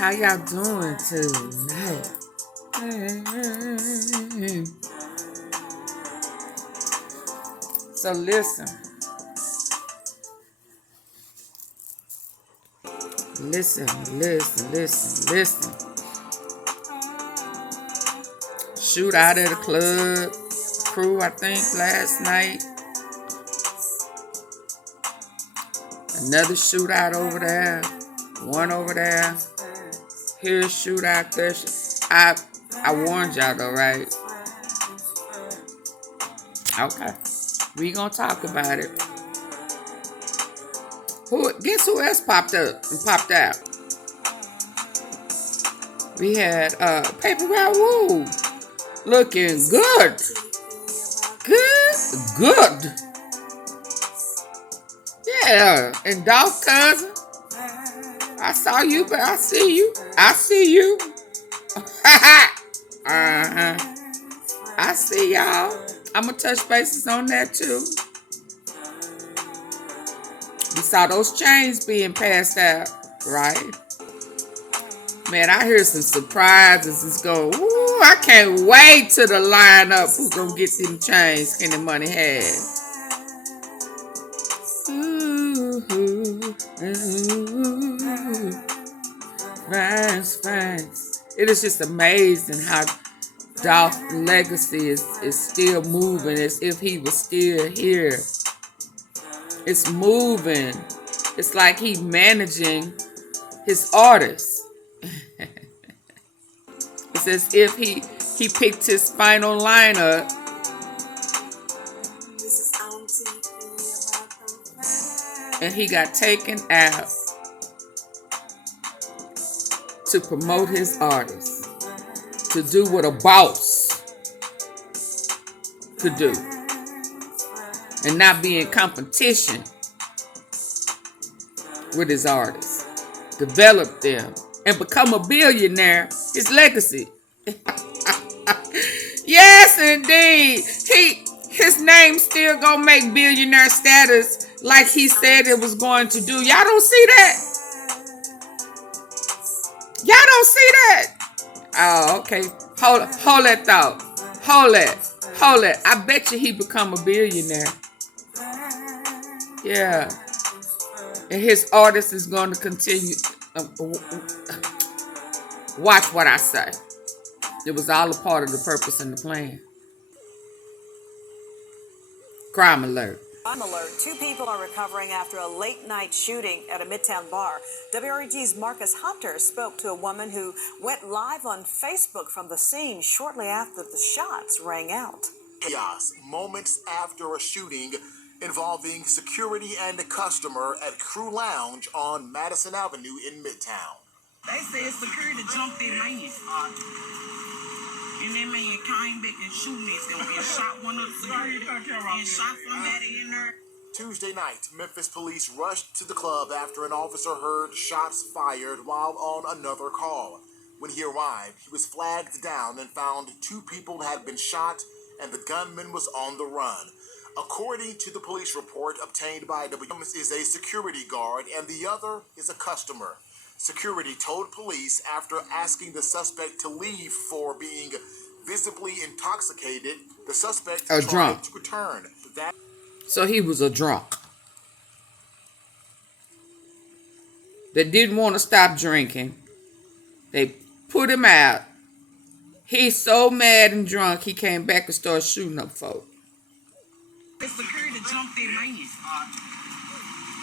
How y'all doing tonight? So listen. Listen. Shoot out at the club. Crew, I think, last night. Another shootout over there. One over there. Here's shootout there. I warned y'all though, right? Okay. We gonna talk about it. Guess who else popped up and popped out? We had Paper Route Woo looking good. Good. Yeah. And Dolph cousin. I saw you, but I see you. I see y'all. I'm gonna touch bases on that too. We saw those chains being passed out, right? Man, I hear some surprises. It's going, ooh, I can't wait to the lineup. Who gonna get them chains Kenny Money has? Thanks. It is just amazing how Dolph's legacy is still moving as if he was still here. It's moving. It's like he's managing his artists. It's as if he picked his final lineup. And he got taken out to promote his artists. To do what a boss could do. And not be in competition with his artists. Develop them. And become a billionaire. His legacy. Yes, indeed. His name still gonna make billionaire status like he said it was going to do. Y'all don't see that? Y'all don't see that? Oh, okay. Hold that thought. Hold it. I bet you he become a billionaire. Yeah. And his artist is going to continue. Watch what I say. It was all a part of the purpose and the plan. Crime alert. Crime alert. 2 people are recovering after a late-night shooting at a Midtown bar. WREG's Marcus Hunter spoke to a woman who went live on Facebook from the scene shortly after the shots rang out. Chaos moments after a shooting involving security and a customer at Crew Lounge on Madison Avenue in Midtown. They said security jumped that man. And that man came back and shoot me. And shot one of the security and shot somebody in there. Tuesday night, Memphis police rushed to the club after an officer heard shots fired while on another call. When he arrived, he was flagged down and found 2 people had been shot and the gunman was on the run. According to the police report obtained by WMS, is a security guard and the other is a customer. Security told police after asking the suspect to leave for being visibly intoxicated, the suspect tried to return. So he was a drunk. They didn't want to stop drinking. They put him out. He's so mad and drunk, he came back and started shooting up folk. The security jumped that man.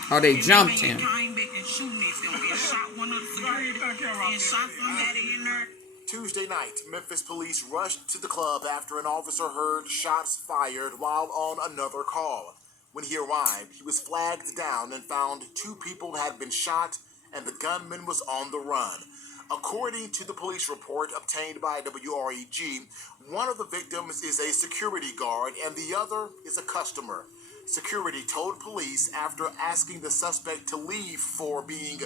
Oh, they jumped him. Came back and shoot me. And shot one of the security and shot somebody in there. Tuesday night, Memphis police rushed to the club after an officer heard shots fired while on another call. When he arrived, he was flagged down and found 2 people had been shot and the gunman was on the run. According to the police report obtained by WREG, one of the victims is a security guard and the other is a customer. Security told police after asking the suspect to leave for being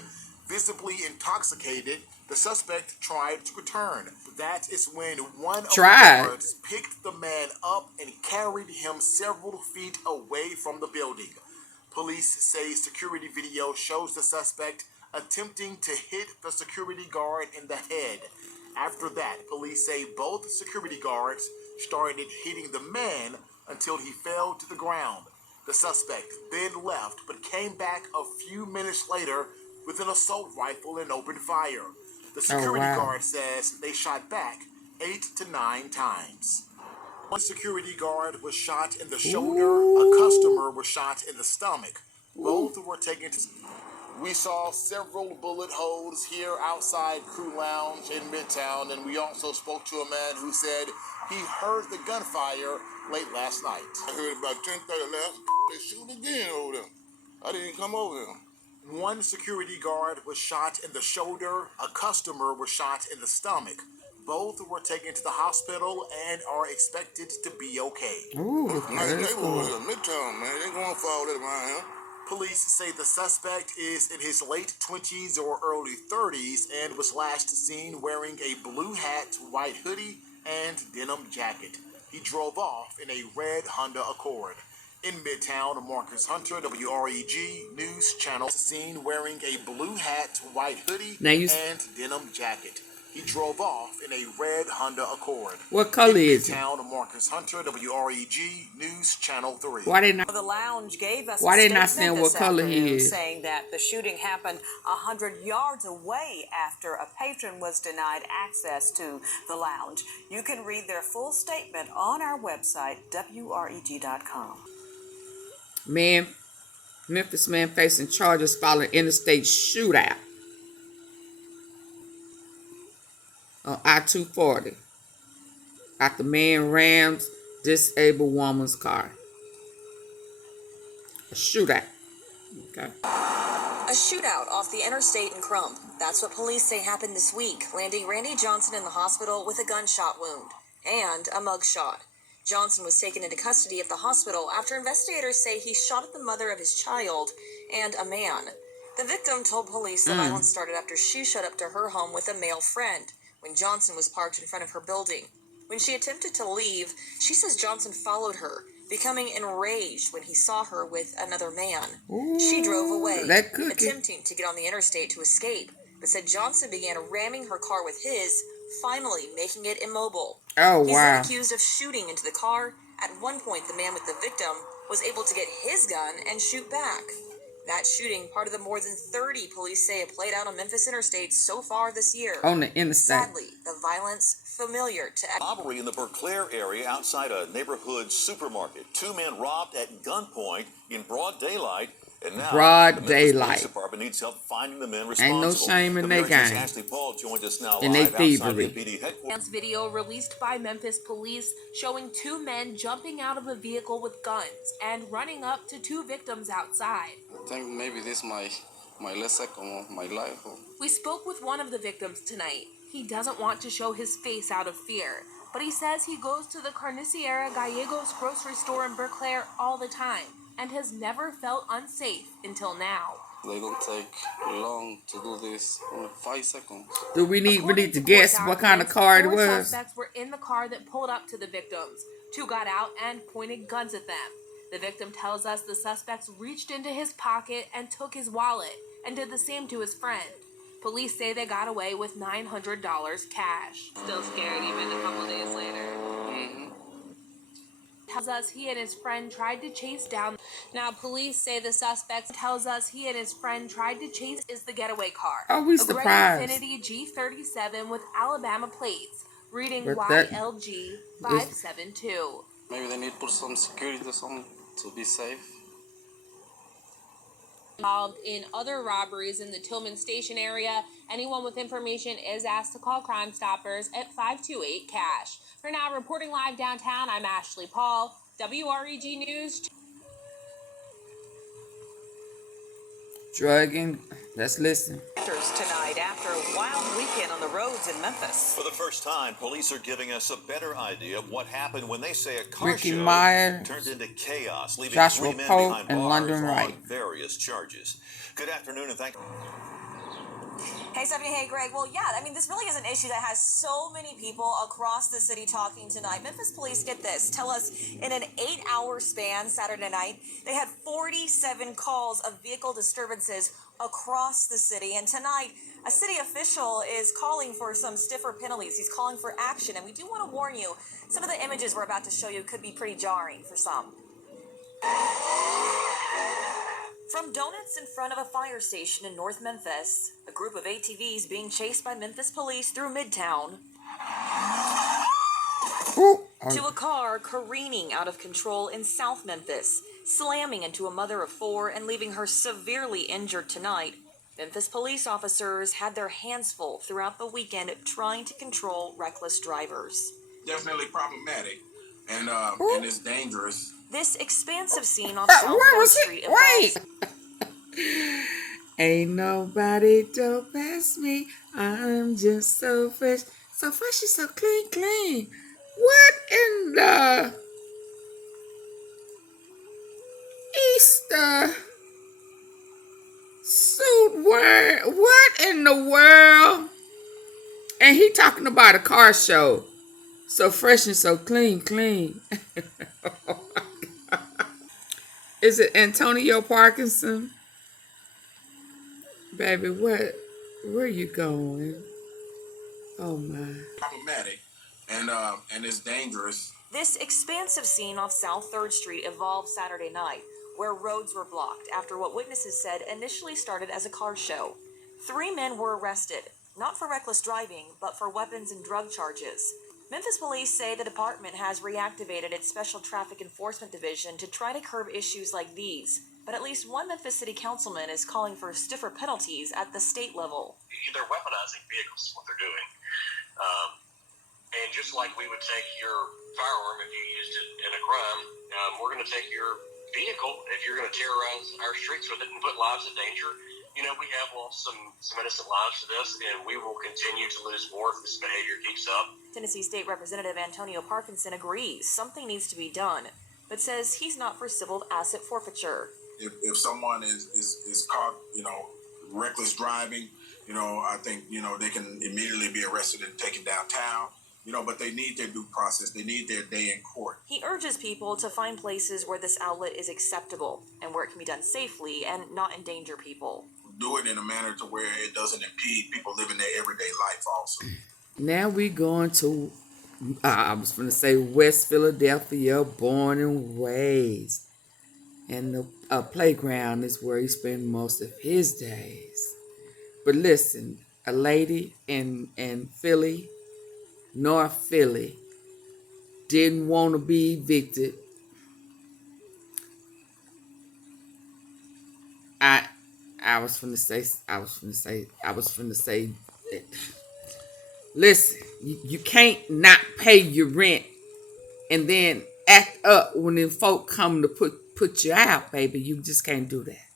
visibly intoxicated, the suspect tried to return. That is when one of the guards picked the man up and carried him several feet away from the building. Police say security video shows the suspect attempting to hit the security guard in the head. After that, police say both security guards started hitting the man until he fell to the ground. The suspect then left, but came back a few minutes later with an assault rifle and opened fire. The security guard says they shot back 8 to 9 times. One security guard was shot in the shoulder. A customer was shot in the stomach. Both were taken to... We saw several bullet holes here outside Crew Lounge in Midtown, and we also spoke to a man who said he heard the gunfire late last night. I heard about 10:30 last. They shoot again over there. I didn't come over there. One security guard was shot in the shoulder. A customer was shot in the stomach. Both were taken to the hospital and are expected to be okay. Ooh, Nice neighborhood in Midtown, man. They going for all that around here. Police say the suspect is in his late 20s or early 30s and was last seen wearing a blue hat, white hoodie, and denim jacket. He drove off in a red Honda Accord. In Midtown, Marcus Hunter, WREG News Channel, seen wearing a blue hat, white hoodie, and denim jacket. He drove off in a red Honda Accord. What color is it? Midtown, Marcus Hunter, WREG News Channel 3. Why they not? The lounge gave us Why a they not statement saying what this color he afternoon is? saying that the shooting happened 100 yards away after a patron was denied access to the lounge. You can read their full statement on our website, WREG.com. Man, Memphis man facing charges following interstate shootout on I-240 after man rams disabled woman's car. A shootout. Okay. A shootout off the Interstate in Crump. That's what police say happened this week, landing Randy Johnson in the hospital with a gunshot wound and a mugshot. Johnson was taken into custody at the hospital after investigators say he shot at the mother of his child and a man. The victim told police the violence started after she showed up to her home with a male friend when Johnson was parked in front of her building. When she attempted to leave, she says Johnson followed her, becoming enraged when he saw her with another man. She drove away, attempting to get on the interstate to escape, but said Johnson began ramming her car with his, finally making it immobile. He's then accused of shooting into the car. At one point, the man with the victim was able to get his gun and shoot back. That shooting, part of the more than 30 police say have played out on Memphis Interstate so far this year. On the interstate. Sadly, the violence familiar to... Robbery in the Berclair area outside a neighborhood supermarket. 2 men robbed at gunpoint in broad daylight. And now, the Memphis Police Department needs help finding the men responsible. Ain't no shame in their game. Ashley Paul joined us now in live outside thievery. the PD headquarters. Video released by Memphis police showing 2 men jumping out of a vehicle with guns and running up to 2 victims outside. I think maybe this is my last second of my life. We spoke with one of the victims tonight. He doesn't want to show his face out of fear, but he says he goes to the Carniceria Gallegos grocery store in Berclair all the time and has never felt unsafe until now. They don't take long to do this, only 5 seconds. Do we need to guess what kind of car it 4 was? suspects were in the car that pulled up to the victims. 2 got out and pointed guns at them. The victim tells us the suspects reached into his pocket and took his wallet and did the same to his friend. Police say they got away with $900 cash. Still scared even a couple days later. Tells us he and his friend tried to chase down. Now police say the suspect tells us he and his friend tried to chase is the getaway car. Oh, we a surprised. gray Infiniti G37 with Alabama plates, reading YLG 572. Maybe they need to put some security or something to be safe. Involved in other robberies in the Tillman Station area. Anyone with information is asked to call Crime Stoppers at 528-CASH. For now, reporting live downtown, I'm Ashley Paul, WREG News. Drugging. Let's listen. Tonight after a wild weekend on the roads in Memphis. For the first time, police are giving us a better idea of what happened when they say a car Ricky show Myers, turned into chaos, leaving Joshua 3 men Pope, behind and bars London on Wright. various charges. Good afternoon and thank you. Hey, Stephanie. Hey, Greg. Well, yeah, I mean, this really is an issue that has so many people across the city talking tonight. Memphis police, get this, tell us in an 8-hour span Saturday night, they had 47 calls of vehicle disturbances across the city. And tonight, a city official is calling for some stiffer penalties. He's calling for action. And we do want to warn you, some of the images we're about to show you could be pretty jarring for some. From donuts in front of a fire station in North Memphis, a group of ATVs being chased by Memphis police through Midtown, to a car careening out of control in South Memphis, slamming into a mother of 4 and leaving her severely injured tonight. Memphis police officers had their hands full throughout the weekend trying to control reckless drivers. Definitely problematic, and it's dangerous. This expansive scene on South 3rd Street involves... Ain't nobody dope as me. I'm just so fresh and so clean. What in the Easter suit word? What in the world? And he talking about a car show. So fresh and so clean. Oh my God. Is it Antonio Parkinson? Baby, where you going? Oh my. Problematic, and it's dangerous. This expansive scene off South 3rd Street evolved Saturday night, where roads were blocked after what witnesses said initially started as a car show. 3 men were arrested, not for reckless driving, but for weapons and drug charges. Memphis police say the department has reactivated its Special Traffic Enforcement Division to try to curb issues like these. But at least one Memphis City councilman is calling for stiffer penalties at the state level. They're weaponizing vehicles, what they're doing. And just like we would take your firearm if you used it in a crime, we're going to take your vehicle if you're going to terrorize our streets with it and put lives in danger. You know, we have lost some innocent lives to this, and we will continue to lose more if this behavior keeps up. Tennessee State Representative Antonio Parkinson agrees something needs to be done, but says he's not for civil asset forfeiture. If someone is caught, reckless driving, I think, they can immediately be arrested and taken downtown. But they need their due process. They need their day in court. He urges people to find places where this outlet is acceptable and where it can be done safely and not endanger people. Do it in a manner to where it doesn't impede people living their everyday life also. Now we going to, I was going to say West Philadelphia, born and raised. And the playground is where he spent most of his days. But listen, a lady in Philly, North Philly, didn't want to be evicted. I was finna say, listen, you can't not pay your rent and then act up when the folk come to put you out, baby. You just can't do that.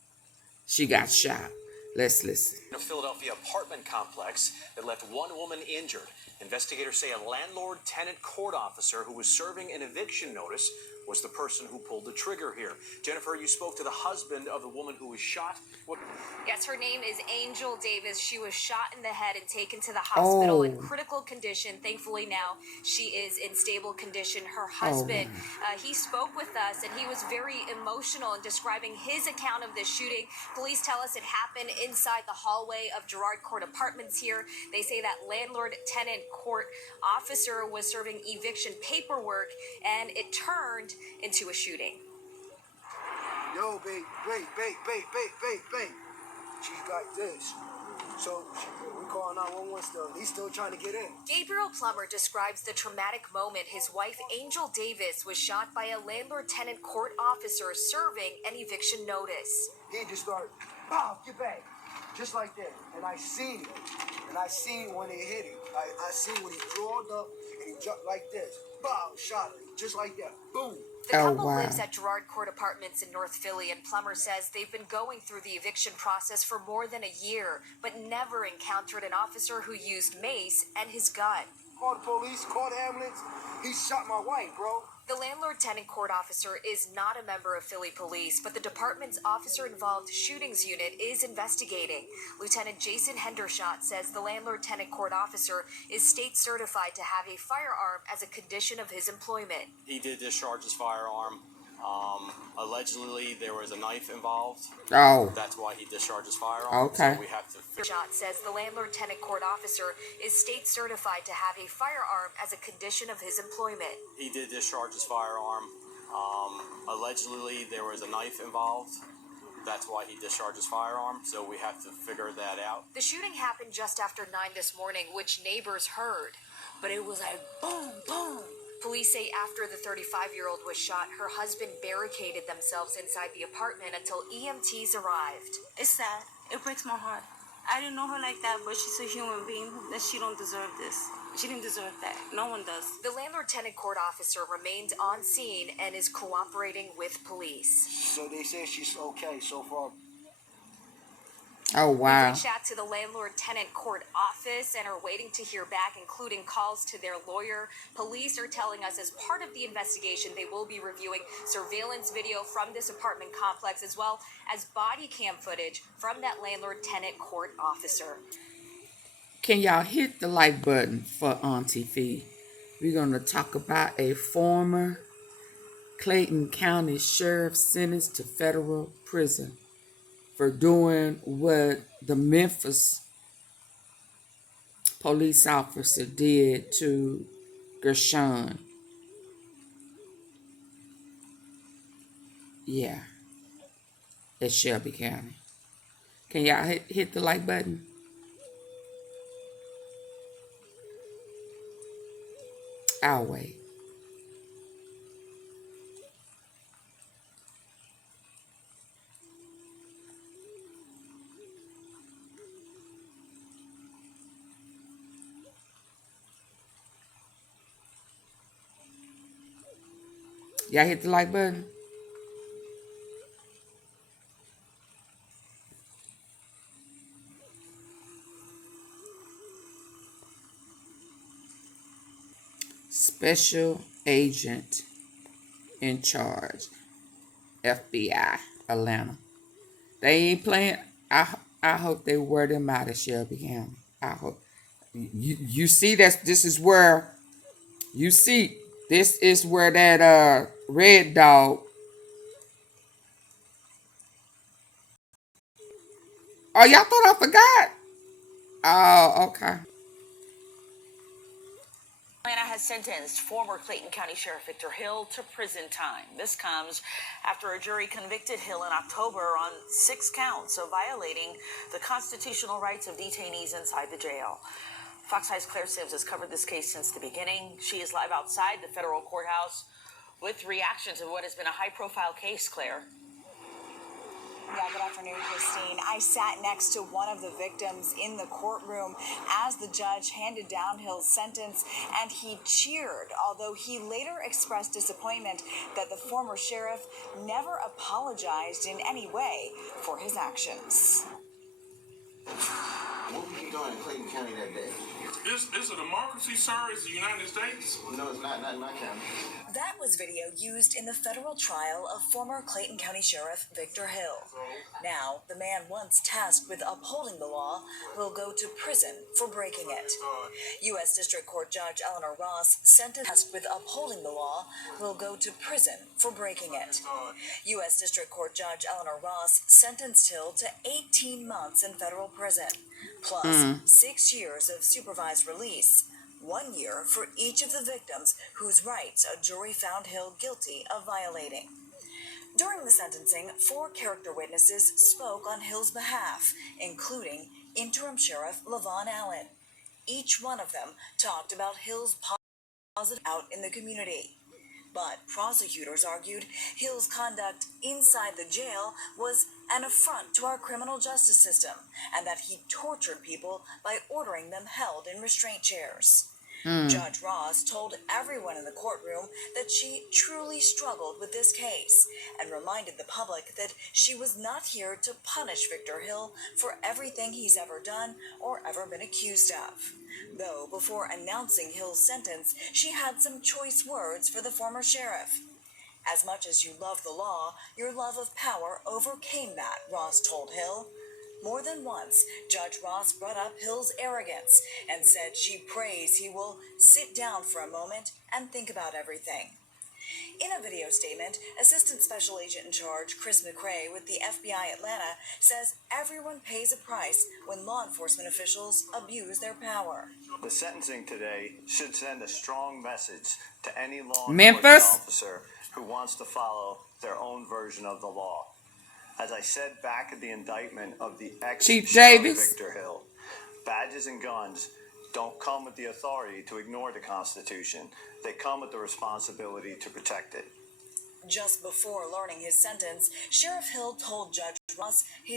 She got shot. Let's listen. In a Philadelphia apartment complex that left one woman injured. Investigators say a landlord-tenant court officer who was serving an eviction notice was the person who pulled the trigger here. Jennifer, you spoke to the husband of the woman who was shot. Yes, her name is Angel Davis. She was shot in the head and taken to the hospital in critical condition. Thankfully now she is in stable condition. Her husband, he spoke with us and he was very emotional in describing his account of this shooting. Police tell us it happened inside the hallway of Girard Court Apartments here. They say that landlord-tenant court officer was serving eviction paperwork and it turned into a shooting. Yo, babe. She's got this. So we calling 911 still. He's still trying to get in. Gabriel Plummer describes the traumatic moment his wife Angel Davis was shot by a landlord-tenant court officer serving an eviction notice. He just started, pow, get back. Just like that. And I seen it. And I seen when it hit him. I seen when he crawled up and he jumped like this. Bow, shot him. Just like that. Boom. The couple lives at Girard Court Apartments in North Philly, and Plummer says they've been going through the eviction process for more than a year, but never encountered an officer who used mace and his gun. Call the police, call the ambulance. He shot my wife, bro. The landlord-tenant court officer is not a member of Philly Police, but the department's officer-involved shootings unit is investigating. Lieutenant Jason Hendershot says the landlord-tenant court officer is state certified to have a firearm as a condition of his employment. He did discharge his firearm. Allegedly, there was a knife involved. Oh. That's why he discharged his firearm. Okay. So we have to. Hendershot says the landlord-tenant court officer is state certified to have a firearm as a condition of his employment. He did discharge his firearm. Allegedly, there was a knife involved. That's why he discharged his firearm. So we have to figure that out. The shooting happened just after 9 this morning, which neighbors heard. But it was like boom, boom. Police say after the 35-year-old was shot, her husband barricaded themselves inside the apartment until EMTs arrived. It's sad. It breaks my heart. I didn't know her like that, but she's a human being that she don't deserve this. She didn't deserve that. No one does. The landlord-tenant court officer remained on scene and is cooperating with police. So they say she's okay so far. Oh, wow. We reached out to the landlord-tenant court office and are waiting to hear back, including calls to their lawyer. Police are telling us as part of the investigation, they will be reviewing surveillance video from this apartment complex, as well as body cam footage from that landlord-tenant court officer. Can y'all hit the like button for Auntie Fee? We're going to talk about a former Clayton County sheriff sentenced to federal prison for doing what the Memphis police officer did to Gershon. Yeah. At Shelby County. Can y'all hit the like button? I'll wait. Y'all hit the like button? Special agent in charge, FBI, Atlanta. They ain't playing. I hope they wear them out of Shelby County. I hope. You see this is where you see this is where that REDDOG. Oh, y'all thought I forgot? Oh, okay. Atlanta has sentenced former Clayton County Sheriff Victor Hill to prison time. This comes after a jury convicted Hill in October on 6 counts of violating the constitutional rights of detainees inside the jail. Fox 5's Claire Sims has covered this case since the beginning. She is live outside the federal courthouse with reactions of what has been a high-profile case, Claire. Yeah, good afternoon, Christine. I sat next to one of the victims in the courtroom as the judge handed down Hill's sentence, and he cheered, although he later expressed disappointment that the former sheriff never apologized in any way for his actions. What were you doing in Clayton County that day? It's a democracy, sir. It's the United States. No, it's not in my county. That was video used in the federal trial of former Clayton County Sheriff Victor Hill. Now, the man once tasked with upholding the law will go to prison for breaking it. U.S. District Court Judge Eleanor Ross sentenced with upholding the law will go to prison for breaking it. U.S. District Court Judge Eleanor Ross sentenced Hill to 18 months in federal prison, plus 6 years of supervised release. 1 year for each of the victims whose rights a jury found Hill guilty of violating. During the sentencing, 4 character witnesses spoke on Hill's behalf, including Interim Sheriff LaVon Allen. Each one of them talked about Hill's positive out in the community. But prosecutors argued Hill's conduct inside the jail was an affront to our criminal justice system, and that he tortured people by ordering them held in restraint chairs. Judge Ross told everyone in the courtroom that she truly struggled with this case and reminded the public that she was not here to punish Victor Hill for everything he's ever done or ever been accused of. Though before announcing Hill's sentence, she had some choice words for the former sheriff. As much as you love the law, your love of power overcame that, Ross told Hill. More than once, Judge Ross brought up Hill's arrogance and said she prays he will sit down for a moment and think about everything. In a video statement, Assistant Special Agent in Charge Chris McRae with the FBI Atlanta says everyone pays a price when law enforcement officials abuse their power. The sentencing today should send a strong message to any law Memphis enforcement officer who wants to follow their own version of the law. As I said back at the indictment of the Chief Davis, Victor Hill, badges and guns don't come with the authority to ignore the Constitution. They come with the responsibility to protect it. Just before learning his sentence, Sheriff Hill told Judge Ross he's